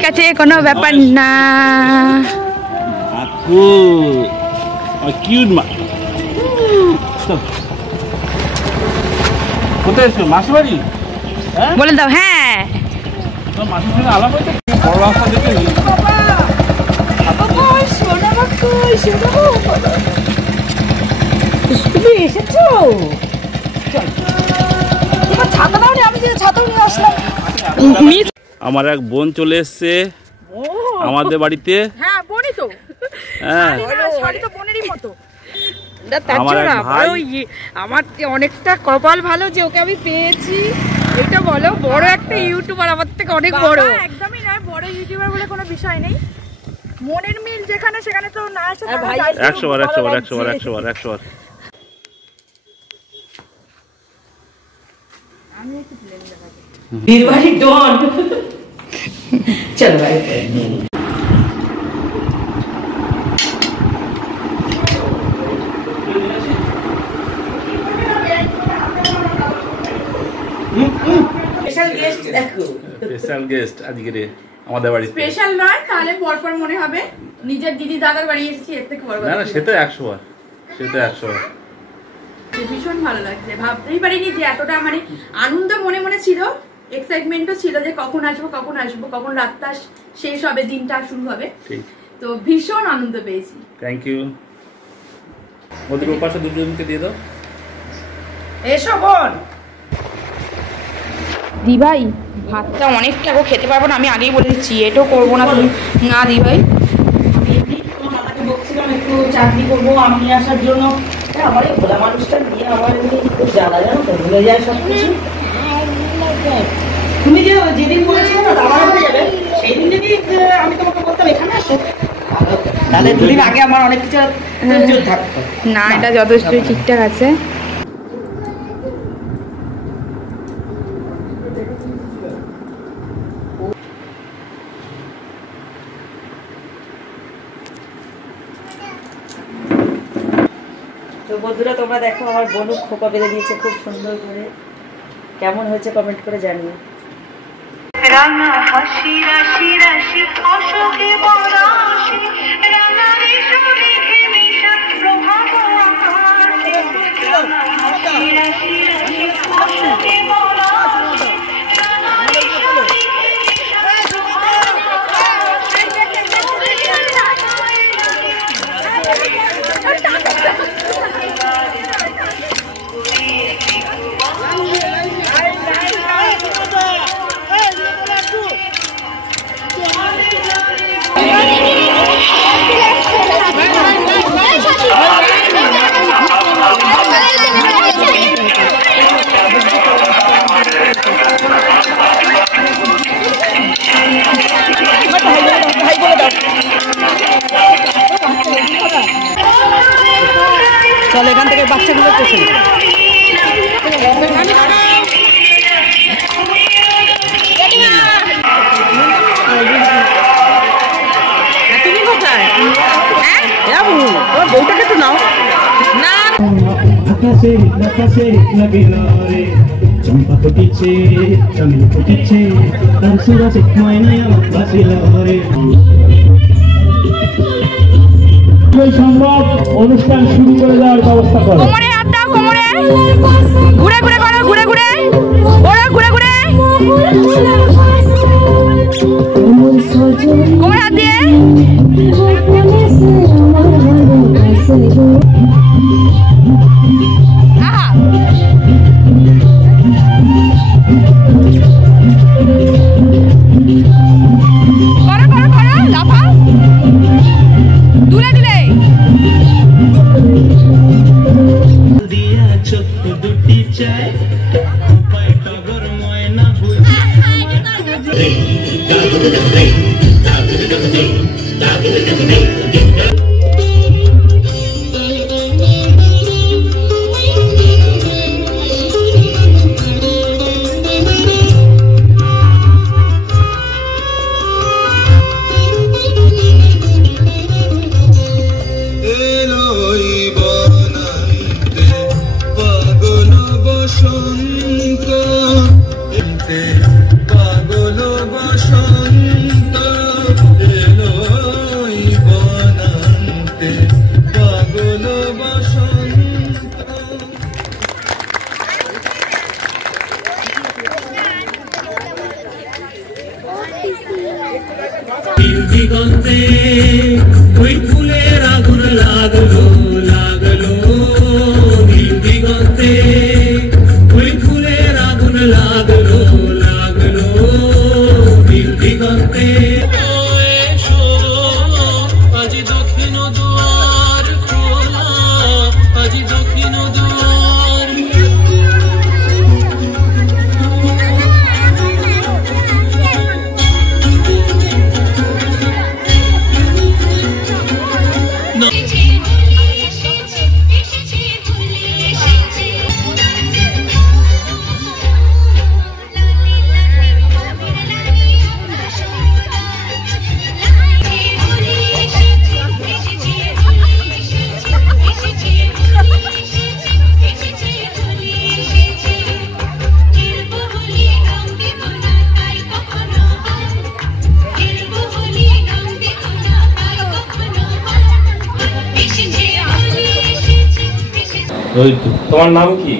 ঠিক আছে, কোনো ব্যাপার না। কোথায় এসছো? মাসি বাড়ি বলে দাও। হ্যাঁ, মাসির সঙ্গে আলাপ হয়েছে, বড় রাস্তা দেখে তুমি এসেছো? ছাতা দাও নি, আমি যে ছাতা নিয়ে আসলাম। আমার এক বোন চলে এসছে আমাদের বাড়িতে। হ্যাঁ, বোনই তো। হ্যাঁ, শাড়ি তো বোনেরই মতো। আমার অনেকটা কপাল ভালো যে ওকে আমি পেয়েছি। এটা বলো, বড় একটা ইউটিউবার আমার থেকে অনেক বড়। একদমই নয়, বড় ইউটিউবার বলে কোনো বিষয় নেই। মনের মিল যেখানে সেখানে তো না আসে। 100 বার 100 বার 100 বার 100 বার 100 বার। আমি একটু প্লেন দেখাবো। বীরবাড়ি ডন। চল ভাই। স্পেশাল গেস্ট দেখো। স্পেশাল গেস্ট আজকে আমাদের বাড়িতে। স্পেশাল নয়, তাহলে পরপর মনে হবে নিজের দিদি দাদার বাড়ি এসেছি, এর থেকে বড় না না, সেটা 100 বার, সেটা 100 বার। ভীষণ ভালো লাগছে, ভাবতেই পারিনি যে এতটা মানে আনন্দ মনে মনে ছিল, এক্সাইটমেন্টও ছিল যে কখন আসবো কখন আসবো, কখন রাতটা শেষ হবে, দিনটা শুরু হবে। তো ভীষণ আনন্দ পেয়েছি। Thank you. ওদের পাশে দুজনকে দিয়ে দাও। এসো বোন। দি ভাই, ভাতটা অনেকটা গো, খেতে পারবো না, আমি আগেই বলে দিচ্ছি। এটাও করবো না তুমি। না দি ভাই, মাতাকে বলছিলাম একটু চাকরি করবো আমি আসার জন্য। আমার এই ভোলা মানুষটা নিয়ে আমার একটু জ্বালা, জানো তো, ভুলে যায় সব কিছু। তুমি যে যেদিন বলেছিলে না আমার হয়ে যাবে, সেই দিন যদি আমি তোমাকে বলতাম এখানে আসো, তাহলে দুদিন আগে আমার অনেক কিছু থাকতো না। এটা যথেষ্ট ঠিকঠাক আছে। তো বন্ধুরা, তোমরা দেখো আমার বোনু খোপা বেঁধে দিয়েছে খুব সুন্দর করে। কেমন হয়েছে কমেন্ট করে জানিও। রাঙা হাসি রাশি রাশি অশোকে বরাশি রাঙা রেশমে ঘেমেশা প্রভাব আকাশে রাঙা হাসি রাশি রাশি অশোকে বরাশি রাঙা রেশমে ঘেমেশা প্রভাব আকাশে চল এখান থেকে বাচ্চাগুলো পেছনে। তুমি কোথায়? হ্যাঁ যাবো, তোমার বউটাকে তো নাও না। আকাশে আকাশে লাগে রে চম্পা ফুটিছে, চাঁদ ফুটিছে, তার সুরাসে ময়নায় আমার বাসিল রে। সম্ভব অনুষ্ঠান শুরু করে দেওয়ার ব্যবস্থা করো। কোমরে হাত দাও, কোমরে ঘুরে ঘুরে করো, ঘুরে ঘুরে ওরা ঘুরে ঘুরে কোমরে হাত দিয়ে। পাগল বসন্ত ওই তো তোমার নাম কি?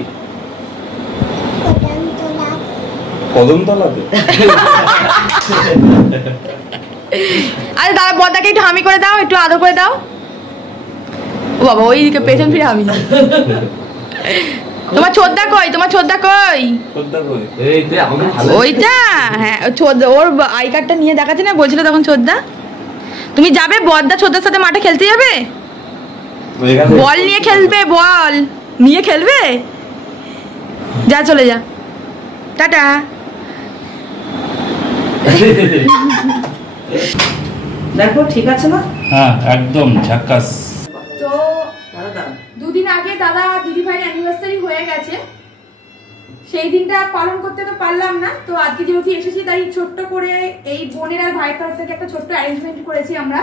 কদমতলাতে। আরে দাদা বড়দাকে একটু হামি করে দাও, একটু আদর করে দাও। ও বাবা ওইদিকে পেছন ফিরে হামি। তোমার ছোদ্দা কই? তোমার ছোদ্দা কই? ওইটা হ্যাঁ ছোদ্দা, ওর আই কার্ডটা নিয়ে দেখাচ্ছি না, বলছিল তখন ছোদ্দা। তুমি যাবে বড়দা ছোদ্দার সাথে মাঠে খেলতে যাবে? বল নিয়ে খেলবে, বল নিয়ে খেলবে। যা চলে যা, টাটা। দেখো ঠিক আছে না? হ্যাঁ একদম ঝাক্কাস। তো দুদিন আগে দাদা দিদি ভাইয়ের অ্যানিভার্সারি হয়ে গেছে, সেই দিনটা পালন করতে তো পারলাম না। তো আজকে যেহেতু এসেছি তাই ছোট্ট করে এই বোনের আর ভাইয়ের তরফ থেকে একটা ছোট্ট অ্যারেঞ্জমেন্ট করেছি আমরা।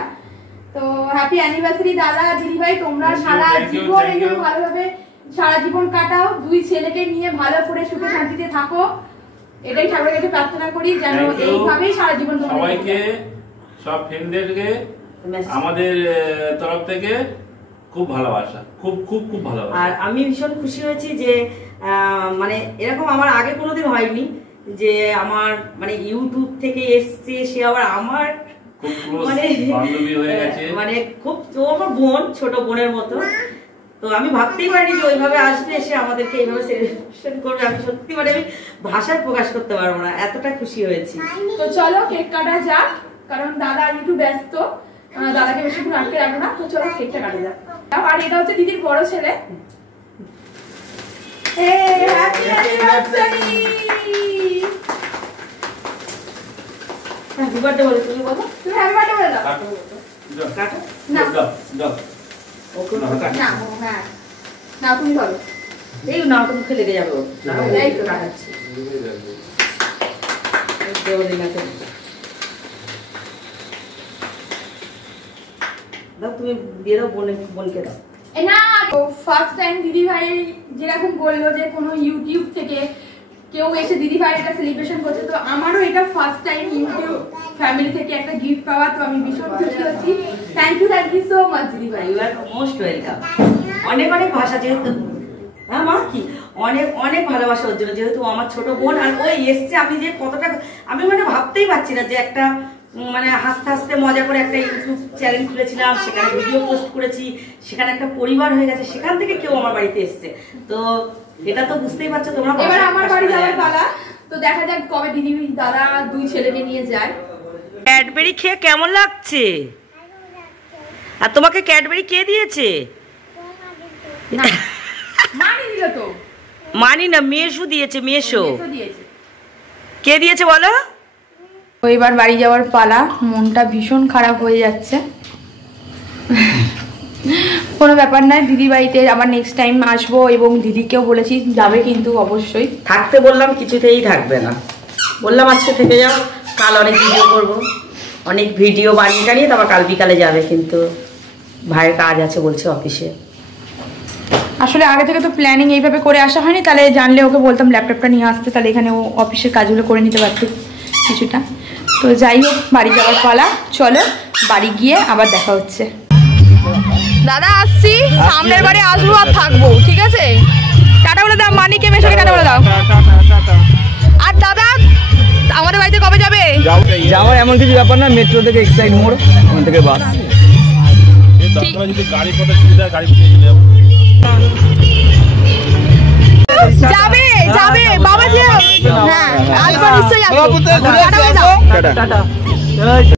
তো হ্যাপি অ্যানিভার্সারি দাদা দিদি ভাই, তোমরা সারা জীবন এইভাবে ভালোভাবে সারা জীবন কাটাও, দুই ছেলেকে নিয়ে ভালো করে সুখে শান্তিতে থাকো, এটাই ঠাকুরের কাছে প্রার্থনা করি যেন এইভাবেই সারা জীবন সবাইকে, সব ফ্রেন্ডদেরকে আমাদের তরফ থেকে খুব ভালোবাসা, খুব খুব খুব ভালোবাসা। আর আমি ভীষণ খুশি হয়েছি যে মানে এরকম আমার আগে কোনোদিন হয়নি যে আমার মানে ইউটিউব থেকে এসছে সে আবার আমার খুব ক্লোজ বান্ধবী হয়ে গেছে, মানে খুব ও আমার বোন, ছোট বোনের মতো। তো আমি ভাবতেই পারিনি যে ওইভাবে আসবে, এসে আমাদেরকে এইভাবে সেলিব্রেশন করবে। আমি সত্যি মানে আমি ভাষায় প্রকাশ করতে পারবো না, এতটা খুশি হয়েছি। তো চলো কেক কাটা যাক, কারণ দাদা একটু ব্যস্ত, দাদাকে বেশিক্ষণ আটকে রাখবো না। তো চলো কেকটা কাটা যাক। আর এটা হচ্ছে দিদির বড় ছেলে। Happy anniversary. হ্যাপি বার্থডে বলে তুমি বলো, তুমি হ্যাপি বার্থডে বলে দাও। কাটো না দাও ওকে না হ্যাঁ না তুমি বলো। এই না তো মুখে লেগে যাবে, এই তো কাটাচ্ছি। দাও তুমি দিয়ে দাও, বোনকে দাও। না তো ফার্স্ট টাইম দিদি ভাই যেরকম বললো যে কোনো ইউটিউব থেকে কেউ এসে দিদি ভাই এটা সেলিব্রেশন করছে, তো আমারও এটা ফার্স্ট টাইম ইউটিউব ফ্যামিলি থেকে একটা গিফট পাওয়া। তো আমি ভীষণ খুশি হচ্ছি। থ্যাংক ইউ সো মাচ দিদি ভাই, ইউ আর মোস্ট ওয়েলকাম। অনেক অনেক ভাষা, যেহেতু হ্যাঁ মা কি অনেক অনেক ভালোবাসা ওর জন্য, যেহেতু আমার ছোট বোন আর ওই এসছে। আমি যে কতটা আমি মানে ভাবতেই পারছি না যে একটা মানে হাসতে হাসতে মজা করে একটা ইউটিউব চ্যানেল খুলেছিলাম, সেখানে ভিডিও পোস্ট করেছি, সেখানে একটা পরিবার হয়ে গেছে, সেখান থেকে কেউ আমার বাড়িতে এসছে। তো এটা তো বুঝতেই পারছো তোমরা। এবার আমার বাড়ি যাওয়ার পালা, তো দেখা যাক কবে দিদি দাদা দুই ছেলেকে নিয়ে যায়। ক্যাডবেরি খেয়ে কেমন লাগছে? আর তোমাকে ক্যাডবেরি কে দিয়েছে? মানি দিল তো? মানি না, মেশো দিয়েছে। মেশো দিয়েছে। কে দিয়েছে বলো? এবার বাড়ি যাওয়ার পালা, মনটা ভীষণ খারাপ হয়ে যাচ্ছে। কোনো ব্যাপার নয়, দিদি বাড়িতে আবার নেক্সট টাইম আসবো এবং দিদিকেও বলেছি যাবে, কিন্তু অবশ্যই থাকতে বললাম, কিছুতেই থাকবে না। বললাম আজকে থেকে যাও, কাল অনেক ভিডিও করবো, অনেক ভিডিও বানিয়ে টানিয়ে তারপর কাল বিকালে যাবে, কিন্তু ভাইয়ের কাজ আছে বলছে অফিসে। আসলে আগে থেকে তো প্ল্যানিং এইভাবে করে আসা হয়নি, তাহলে জানলে ওকে বলতাম ল্যাপটপটা নিয়ে আসতে, তাহলে এখানে ও অফিসের কাজগুলো করে নিতে পারত কিছুটা। তো যাই হোক, বাড়ি যাওয়ার পালা, চলো বাড়ি গিয়ে আবার দেখা হচ্ছে। দাদা আসছি, সামনের বাড়ি আসবো আর থাকবো, ঠিক আছে? টাটা বলে দাও, মানিকে মেশোকে টাটা বলে দাও। আর দাদা আমাদের বাড়িতে কবে যাবে? যাওয়ার এমন কিছু ব্যাপার না, মেট্রো থেকে এক্সাইড মোড়, ওখান থেকে বাস। যাবে যাবে বাবা, যে হ্যাঁ আসবো নিশ্চয়ই আসবো। টাটা বলে দাও। টাটা।